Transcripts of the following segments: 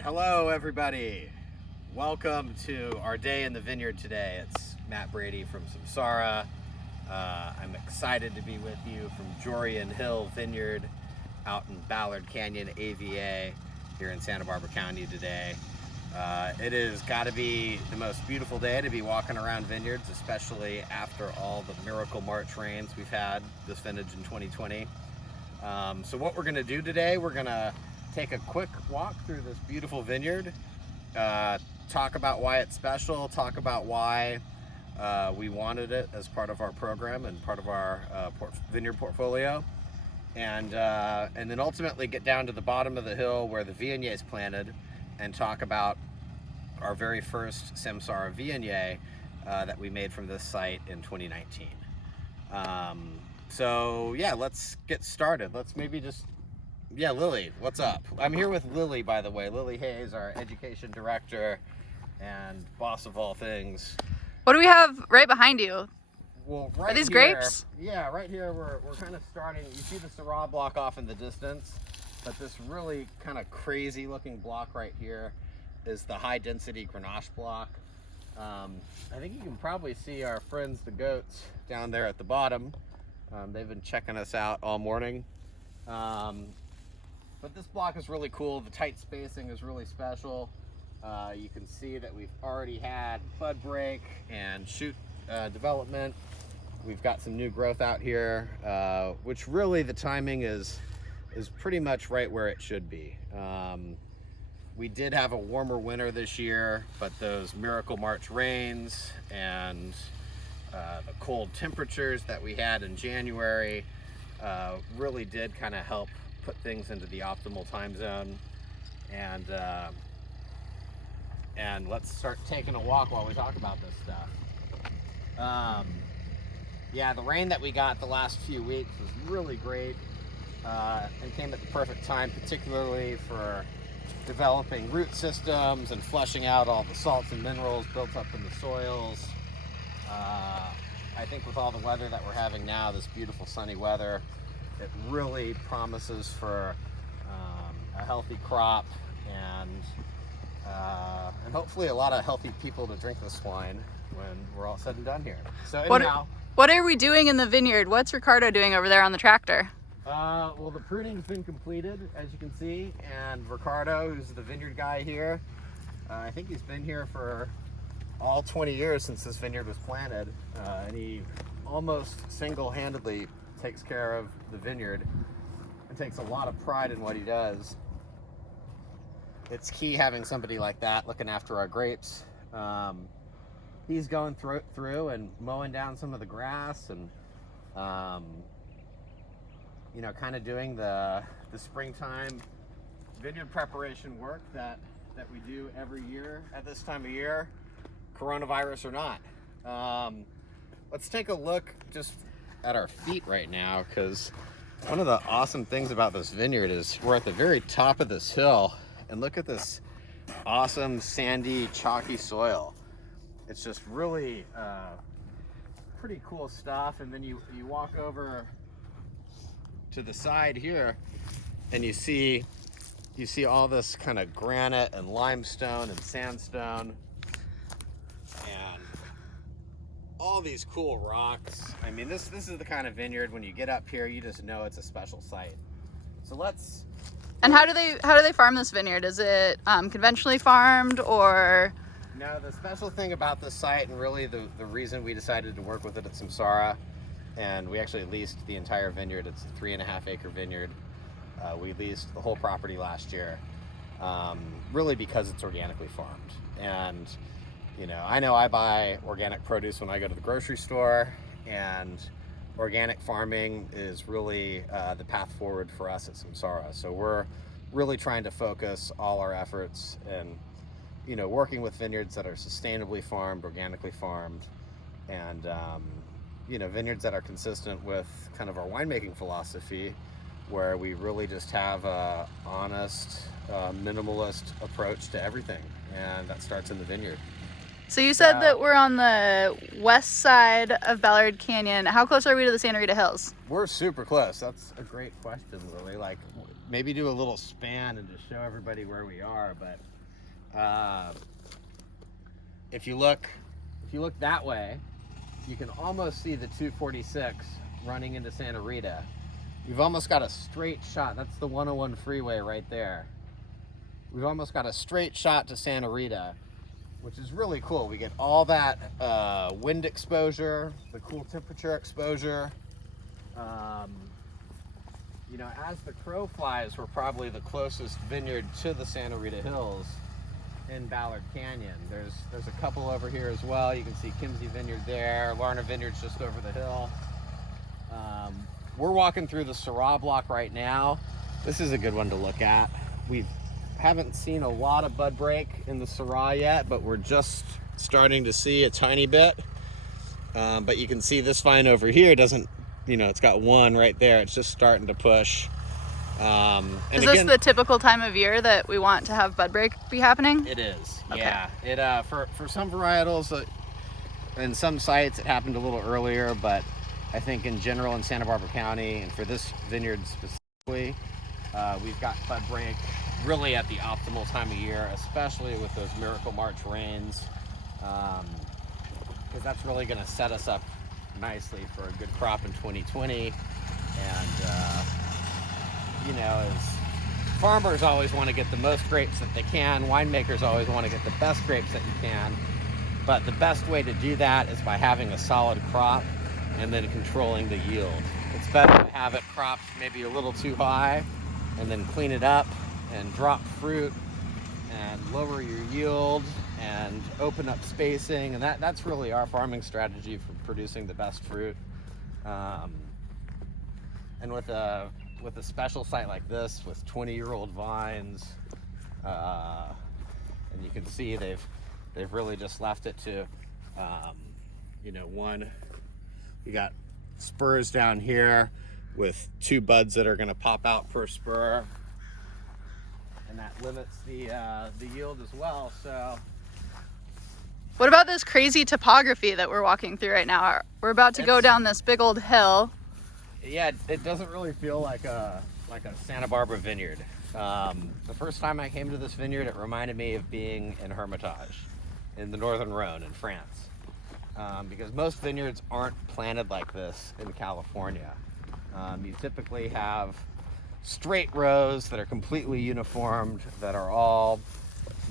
right, hello everybody. Welcome to our day in the vineyard today. It's Matt Brady from SAMsaRA. I'm excited to be with you from Jorian Hill Vineyard out in Ballard Canyon, AVA, here in Santa Barbara County today. It has got to be the most beautiful day to be walking around vineyards, especially after all the miracle March rains we've had this vintage in 2020. So what we're going to do today, we're going to take a quick walk through this beautiful vineyard, talk about why it's special, talk about why we wanted it as part of our program and part of our vineyard portfolio, and then ultimately get down to the bottom of the hill where the Viognier is planted and talk about our very first SAMsaRA Viognier that we made from this site in 2019. So yeah, let's get started. Let's maybe just, Lily, what's up? I'm here with Lily, by the way. Lily Hayes, our education director and boss of all things. What do we have right behind you? Well, right Are these here, grapes? Yeah, right here we're kind of starting. You see the Syrah block off in the distance, but this really kind of crazy looking block right here is the high density Grenache block. I think you can probably see our friends the goats down there at the bottom. They've been checking us out all morning. But this block is really cool. The tight spacing is really special. You can see that we've already had bud break and shoot development. We've got some new growth out here, which really the timing is pretty much right where it should be. We did have a warmer winter this year, but those miracle March rains and the cold temperatures that we had in January really did kind of help put things into the optimal time zone. And let's start taking a walk while we talk about this stuff. Yeah, the rain that we got the last few weeks was really great and came at the perfect time, particularly for developing root systems and flushing out all the salts and minerals built up in the soils. I think with all the weather that we're having now, this beautiful sunny weather, it really promises for a healthy crop and hopefully a lot of healthy people to drink this wine when we're all said and done here. So anyhow, what are we doing in the vineyard? What's Ricardo doing over there on the tractor? Well, the pruning's been completed, as you can see, and Ricardo, who's the vineyard guy here, I think he's been here for all 20 years since this vineyard was planted, and he almost single-handedly takes care of the vineyard and takes a lot of pride in what he does. It's key having somebody like that looking after our grapes. He's going through and mowing down some of the grass and kind of doing the springtime vineyard preparation work that we do every year at this time of year, coronavirus or not. Let's take a look just at our feet right now, because one of the awesome things about this vineyard is we're at the very top of this hill, and look at this awesome sandy chalky soil. It's just really pretty cool stuff. And then you walk over to the side here and you see all this kind of granite and limestone and sandstone and all these cool rocks. I mean, this is the kind of vineyard, when you get up here, you just know it's a special site. So let's... And how do they farm this vineyard? Is it conventionally farmed, or? No, the special thing about this site, and really the reason we decided to work with it at SAMsaRA, and we actually leased the entire vineyard. It's a 3.5 acre vineyard. We leased the whole property last year, really because it's organically farmed. And I know I buy organic produce when I go to the grocery store, and organic farming is really the path forward for us at SAMsaRA. So we're really trying to focus all our efforts in working with vineyards that are sustainably farmed, organically farmed, and vineyards that are consistent with kind of our winemaking philosophy, where we really just have a honest, minimalist approach to everything, and that starts in the vineyard. So you said that we're on the west side of Ballard Canyon. How close are we to the Santa Rita Hills? We're super close. That's a great question, Lily. Like, maybe do a little span and just show everybody where we are. But if you look that way, you can almost see the 246 running into Santa Rita. We've almost got a straight shot. That's the 101 freeway right there. We've almost got a straight shot to Santa Rita, which is really cool. We get all that wind exposure, the cool temperature exposure. You know, as the crow flies, we're probably the closest vineyard to the Santa Rita Hills in Ballard Canyon. There's a couple over here as well. You can see Kimsey Vineyard there. Larna Vineyard's just over the hill. We're walking through the SAMsaRA block right now. This is a good one to look at. We haven't seen a lot of bud break in the SAMsaRA yet, but we're just starting to see a tiny bit. But you can see this vine over here doesn't, you know, it's got one right there. It's just starting to push. Is this the typical time of year that we want to have bud break be happening? It is, okay. Yeah. It for some varietals, in some sites it happened a little earlier, but I think in general in Santa Barbara County, and for this vineyard specifically, we've got bud break really at the optimal time of year, especially with those Miracle March rains, because that's really going to set us up nicely for a good crop in 2020. And you know, as farmers always want to get the most grapes that they can, winemakers always want to get the best grapes that you can, but the best way to do that is by having a solid crop and then controlling the yield. It's better to have it cropped maybe a little too high and then clean it up and drop fruit and lower your yield and open up spacing, and that's really our farming strategy for producing the best fruit. And with a special site like this with 20-year-old vines, and you can see they've really just left it to you know, you got spurs down here with 2 buds that are going to pop out per spur, and that limits the yield as well. So what about this crazy topography that we're walking through right now? We're about to go down this big old hill. Yeah, it doesn't really feel like a Santa Barbara vineyard. The first time I came to this vineyard, it reminded me of being in Hermitage in the Northern Rhone in France. Because most vineyards aren't planted like this in California. You typically have straight rows that are completely uniformed, that are all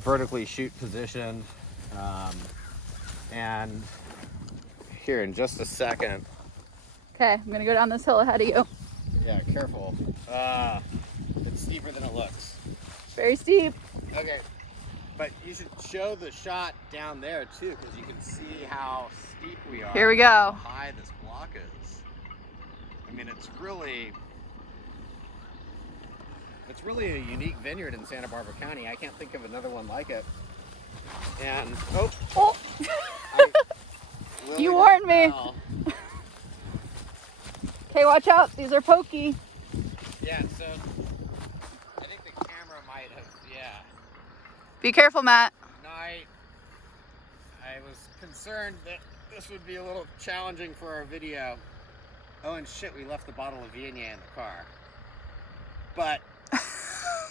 vertically shoot positioned. And here in just a second. Okay, I'm gonna go down this hill ahead of you. Yeah, careful. It's steeper than it looks. Very steep. Okay, but you should show the shot down there too, because you can see how steep we are. Here we go. How high this block is. I mean, it's really a unique vineyard in Santa Barbara County. I can't think of another one like it. And oh. You warned me. Okay, watch out. These are pokey. Yeah, so I think the camera might have, yeah. Be careful, Matt. No, I was concerned that this would be a little challenging for our video. Oh, and shit, we left the bottle of Viognier in the car. But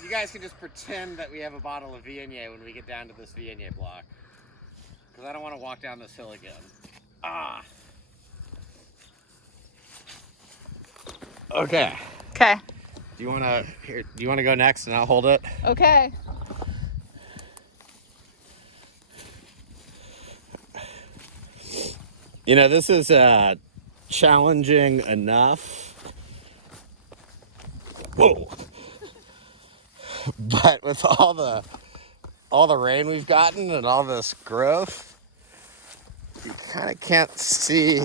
you guys can just pretend that we have a bottle of Viognier when we get down to this Viognier block. Because I don't want to walk down this hill again. Ah. Okay. Okay. Do you want to go next and I'll hold it? Okay. You know, this is challenging enough. Whoa. But with all the rain we've gotten and all this growth, you kind of can't see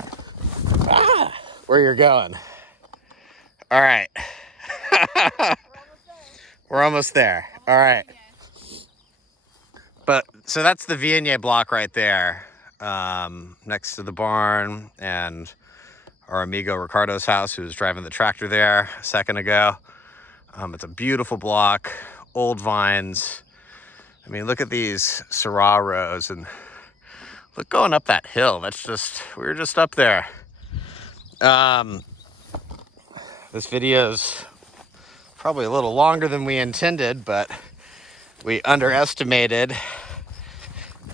where you're going. All right. We're almost there. All right. But so that's the Viognier block right there, next to the barn and our amigo Ricardo's house, who was driving the tractor there a second ago. It's a beautiful block, old vines. I mean, look at these SAMsaRA rows, and look going up that hill. We were just up there. This video's probably a little longer than we intended, but we underestimated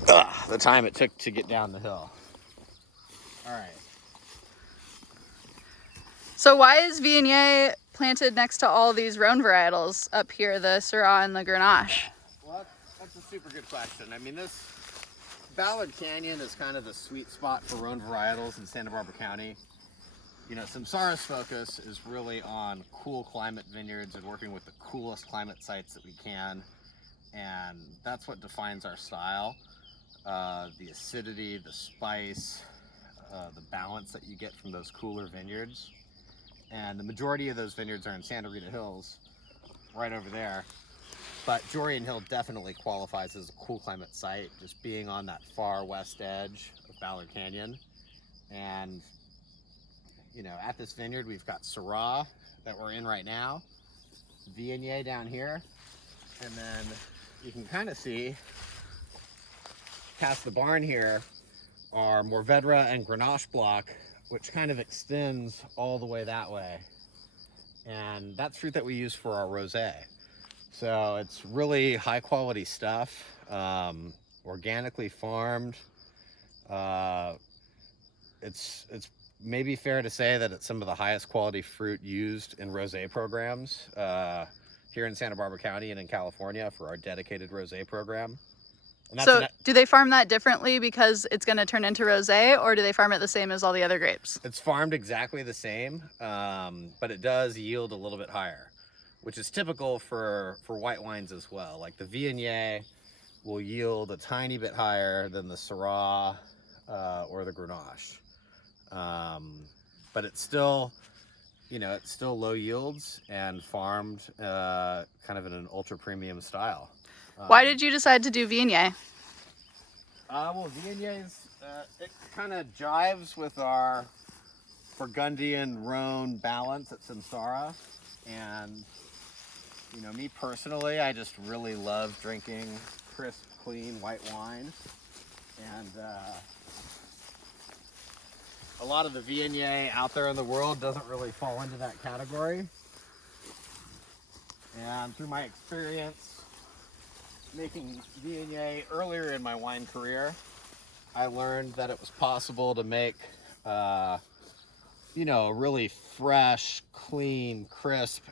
the time it took to get down the hill. All right. So why is Viognier planted next to all these Rhone varietals up here, the Syrah and the Grenache? Well, that's a super good question. I mean, this Ballard Canyon is kind of the sweet spot for Rhone varietals in Santa Barbara County. You know, SAMsaRA's focus is really on cool climate vineyards and working with the coolest climate sites that we can. And that's what defines our style. The acidity, the spice, the balance that you get from those cooler vineyards. And the majority of those vineyards are in Santa Rita Hills, right over there. But Jorian Hill definitely qualifies as a cool climate site, just being on that far west edge of Ballard Canyon. And, you know, at this vineyard, we've got Syrah that we're in right now, Viognier down here, and then you can kind of see past the barn here are Mourvedre and Grenache block, which kind of extends all the way that way. And that's fruit that we use for our rosé. So it's really high quality stuff, organically farmed. It's maybe fair to say that it's some of the highest quality fruit used in rosé programs here in Santa Barbara County and in California for our dedicated rosé program. So do they farm that differently because it's going to turn into rosé, or do they farm it the same as all the other grapes? It's farmed exactly the same, but it does yield a little bit higher, which is typical for white wines as well. Like the Viognier will yield a tiny bit higher than the Syrah or the Grenache. But it's still, you know, it's still low yields and farmed kind of in an ultra premium style. Why did you decide to do Viognier? Well, Viogniers, it kind of jives with our Burgundian Rhone balance at SAMsaRA. And, you know, me personally, I just really love drinking crisp, clean white wine. And a lot of the Viognier out there in the world doesn't really fall into that category. And through my experience making Viognier earlier in my wine career, I learned that it was possible to make, you know, a really fresh, clean, crisp,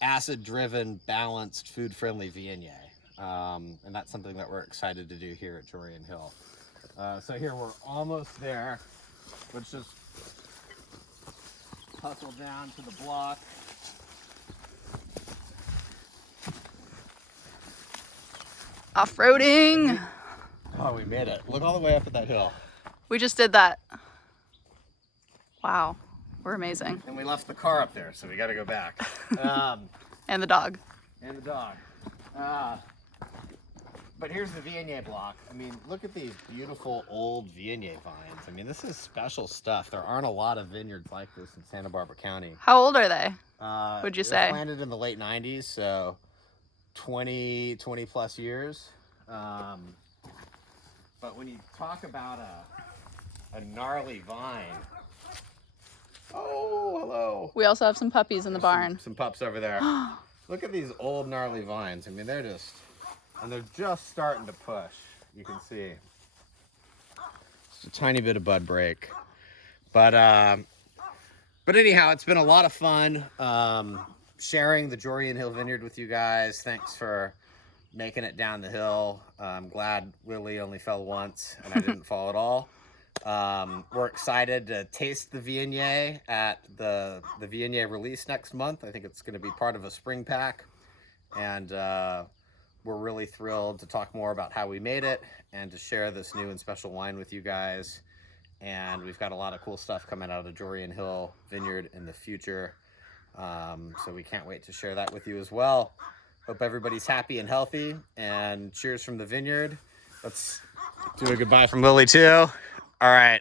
acid-driven, balanced, food-friendly Viognier. And that's something that we're excited to do here at Jorian Hill. So here we're almost there. Let's just hustle down to the block. Off-roading. Oh, we made it. Look all the way up at that hill. We just did that. Wow, we're amazing. And we left the car up there, so we got to go back. And the dog. And the dog. But here's the Viognier block. I mean, look at these beautiful old Viognier vines. I mean, this is special stuff. There aren't a lot of vineyards like this in Santa Barbara County. How old are they, would you They say? were planted in the late 90s, so 20 plus years. But when you talk about a gnarly vine, oh, hello. We also have some puppies in the barn. Some pups over there. Look at these old gnarly vines. I mean, they're just starting to push. You can see just a tiny bit of bud break. But anyhow, it's been a lot of fun sharing the Jorian Hill Vineyard with you guys. Thanks for making it down the hill. I'm glad Lily only fell once and I didn't fall at all. We're excited to taste the Viognier at the Viognier release next month. I think it's going to be part of a spring pack. And we're really thrilled to talk more about how we made it and to share this new and special wine with you guys. And we've got a lot of cool stuff coming out of Jorian Hill Vineyard in the future. So we can't wait to share that with you as well. Hope everybody's happy and healthy, and cheers from the vineyard. Let's do a goodbye from Lily too. All right.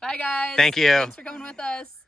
Bye guys. Thank you. Thanks for coming with us.